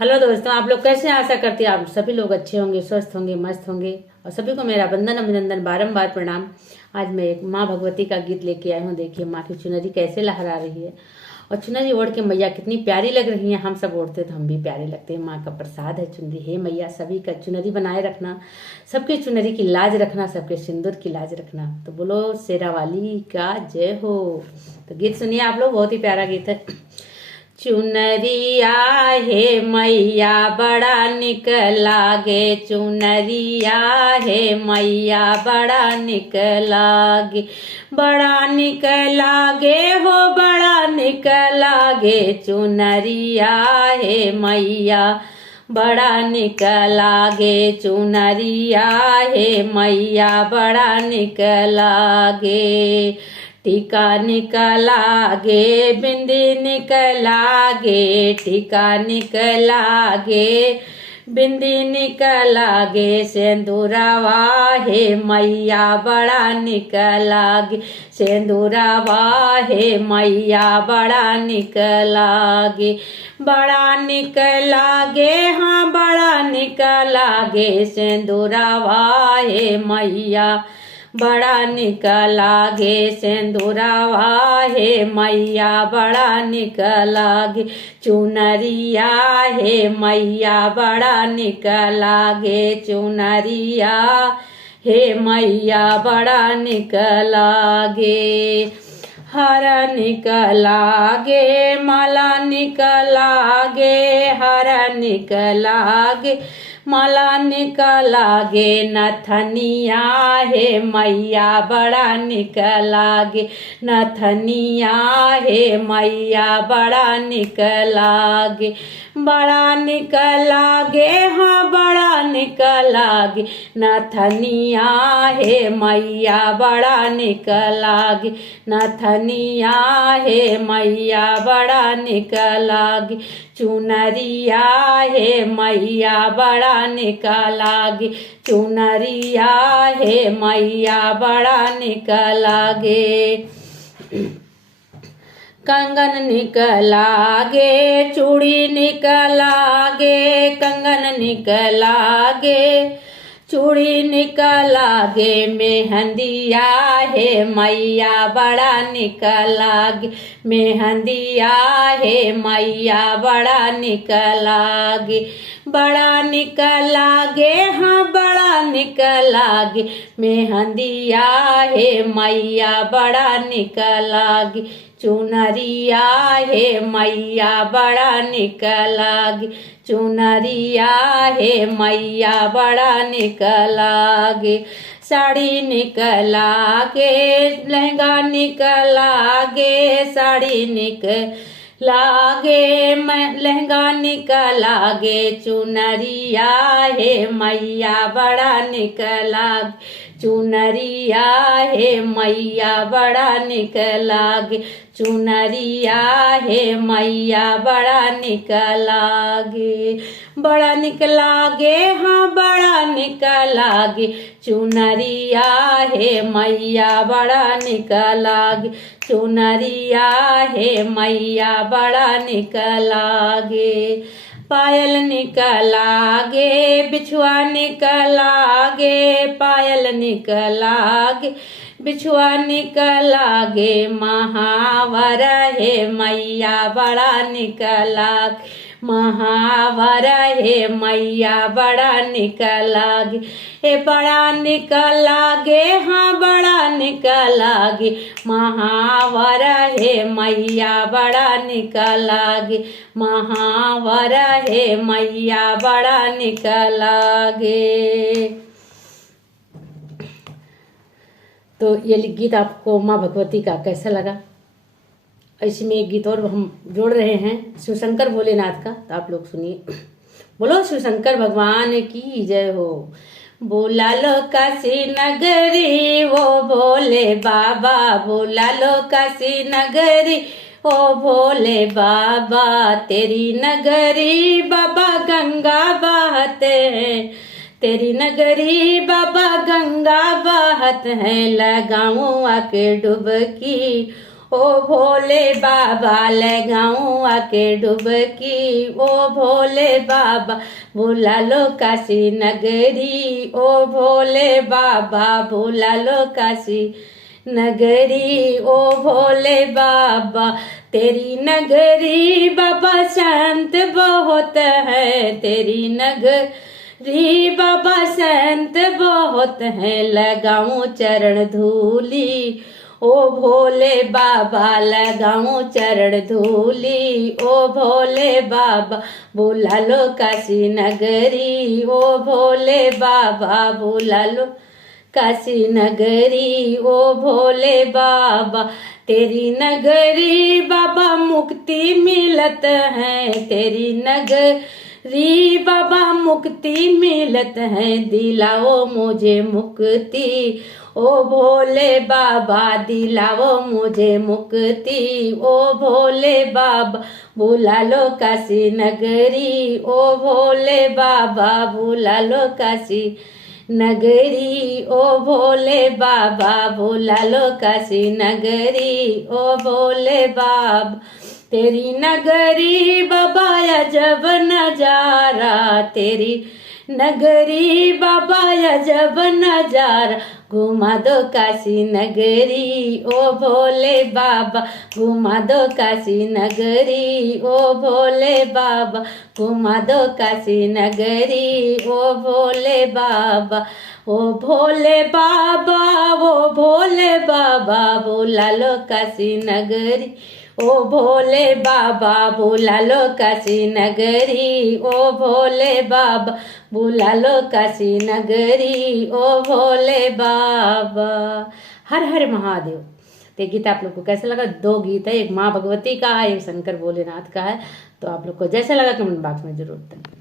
Hello दोस्तों, आप लोग कैसे हैं? आशा करती हैं आप सभी लोग अच्छे होंगे, स्वस्थ होंगे, मस्त होंगे। और सभी को मेरा वंदन अभिनंदन बारंबार प्रणाम। आज मैं एक माँ भगवती का गीत लेके आई हूँ। देखिए माँ की चुनरी कैसे लहरा रही है और चुनरी ओढ़ के मैया कितनी प्यारी लग रही है। हम सब ओढ़ते तो हम भी प्यारे लगते हैं। माँ का प्रसाद है चुनरी। हे मैया, सभी का चुनरी बनाए रखना, सबके चुनरी की लाज रखना, सबके सिंदूर की लाज रखना। तो बोलो शेरा वाली का जय हो। तो गीत सुनिए आप लोग, बहुत ही प्यारा गीत है। चुनरिया हे मैया बड़ा निक लागे, चुनरिया हे मैया बड़ा निक लागे, बड़ा निक लागे हो, बड़ा निक लागे। चुनरिया हे मैया बड़ा निक लागे, चुनरिया हे मैया बड़ा निक लागे। टीका निकलागे, बिंदी निकलागे, टीका निकलागे, बिंदी निकलागे। सिंदूरवा हे मैया बड़ा निकलागे, सिंदूरवा हे मैया बड़ा निकलागे, बड़ा निकलागे। हाँ बड़ा निकलागे, सिंदूरवा हे मैया बड़ा निक लागे। सिंदूरवा हे मैया बड़ा निक लागे, चुनरिया हे मैया बड़ा निक लागे, चुनरिया हे मैया बड़ा निक लागे। हर निक लागे, माला निक लागे, हर निक लागे, माला निक लागे। नथनिया हे मैया बड़ा निक लागे, नथनिया हे मैया बड़ा निक लागे, बड़ा निक लागे। हाँ बड़ा निक लागे, नथनिया हे मैया बड़ा निक लागे, नथनिया हे मैया बड़ा निक लागे। चुनरिया हे मैया बड़ा निक लागे, चुनरिया हे मैया बड़ा निक लागे। कंगन निक लागे, चूड़ी निक लागे, कंगन निक लागे, चूड़ी निक लागे। मेहंदिया हे मैया बड़ा निक लागे, मेहंदिया हे मैया बड़ा निक लागे, बड़ा निक लागे। हाँ बड़ा निक लागे, मेहंदिया हे मैया बड़ा निक लागे, चुनरिया हे मैया बड़ा निक लागे, चुनरिया हे मैया बड़ा निक लागे। साड़ी निक लागे, लहंगा निक लागे, साड़ी निक लागे, लहंगा निक लागे। चुनरिया हे मैया बड़ा निक लागे, चुनरिया हे मैया बड़ा निक लागे, चुनरिया हे मैया बड़ा निक लागे, बड़ा निक लागे। हाँ बड़ा निक लागे, चुनरिया हे मैया बड़ा निक लागे, चुनरिया हे मैया बड़ा निक लागे। पायल निक लागे, बिछुआ निक लागे, पायल निक लागे, बिछुआ निक लागे। महावर हे मैया बड़ा निक लागे, महावर हे मैया बड़ा निक लागे, हे बड़ा निक लागे। हाँ बड़ा निक लागे, महावर हे मैया बड़ा निक लागे, महावर हे मैया बड़ा निक लागे। तो ये गीत आपको माँ भगवती का कैसा लगा? इसमें एक गीत और हम जोड़ रहे हैं, शिवशंकर भोलेनाथ का, तो आप लोग सुनिए। बोलो शिवशंकर भगवान की जय हो। बोला लो काशी नगरी वो भोले बाबा, बोला लो काशी नगरी ओ भोले बाबा। तेरी नगरी बाबा गंगा बहते हैं, तेरी नगरी बाबा गंगा बहत है। लगाऊं आके डुबकी ओ भोले बाबा लगाऊं आके डुबकी, ओ भोले बाबा बुला लो काशी नगरी, ओ भोले बाबा बुला लो काशी नगरी, ओ भोले बाबा तेरी नगरी बाबा शांत बहुत है, तेरी नगरी बाबा शांत बहुत है, लगाऊं चरण धूली, ओ भोले बाबा लगाऊं चरण धूली, ओ भोले बाबा बुला लो काशी नगरी, ओ भोले बाबा बुला लो काशी नगरी, ओ भोले बाबा तेरी नगरी बाबा मुक्ति मिलत है, तेरी नगरी बाबा मुक्ति मिलत है, दिलाओ मुझे मुक्ति, ओ भोले बाबा दिलाओ मुझे मुक्ति, ओ भोले बाबा बुला लो काशी नगरी, ओ भोले बाबा बुला लो काशी नगरी, ओ भोले बाबा बुला लो काशी नगरी, ओ भोले बाबा तेरी नगरी बाबा अजब नजारा, तेरी नगरी बाबा अजब नजारा, घुमा दो काशी नगरी, ओ भोले बाबा घुमा दो काशी नगरी, ओ भोले बाबा घुमा दो काशी नगरी, ओ भोले बाबा, ओ भोले बाबा, ओ भोले बाबा बुला लो काशी नगरी, ओ भोले बाबा बुला लो काशी नगरी, ओ भोले बाबा बुला लो काशी नगरी, ओ भोले बाबा। हर हर महादेव। तो गीत आप लोग को कैसा लगा? दो गीत है, एक माँ भगवती का है, एक शंकर भोलेनाथ का है। तो आप लोग को जैसा लगा कमेंट बॉक्स में जरूर बताएं।